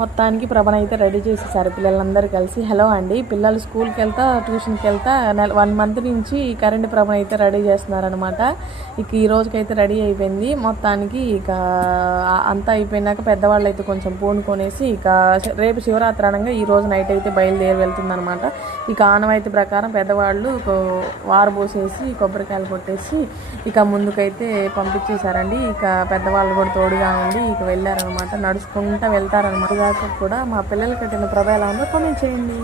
మొత్తానికి ప్రభను అయితే రెడీ చేసేసారు పిల్లలందరూ కలిసి. హలో అండి, పిల్లలు స్కూల్కి వెళ్తా ట్యూషన్కి వెళ్తా 1 మంత్ నుంచి కరెంట్ ప్రభను అయితే రెడీ చేస్తున్నారనమాట. ఇక ఈ రోజుకైతే రెడీ అయిపోయింది. మొత్తానికి ఇక అంతా అయిపోయినాక పెద్దవాళ్ళు అయితే కొంచెం పూనుకొనేసి ఇక రేపు శివరాత్రి అనగా ఈ రోజు నైట్ అయితే బయలుదేరి వెళ్తుందనమాట. ఇక ఆనవాయితీ ప్రకారం పెద్దవాళ్ళు వారు పోసేసి కొబ్బరికాయలు కొట్టేసి ఇక ముందుకైతే పంపించేశారండి. ఇక పెద్దవాళ్ళు కూడా తోడుగా ఉండి ఇక వెళ్ళారనమాట. నడుచుకుంటూ వెళ్తారనమాట. కూడా మా పిల్లలు కట్టిన ప్రభ ఎలా ఉందో కామెంట్ చేయండి.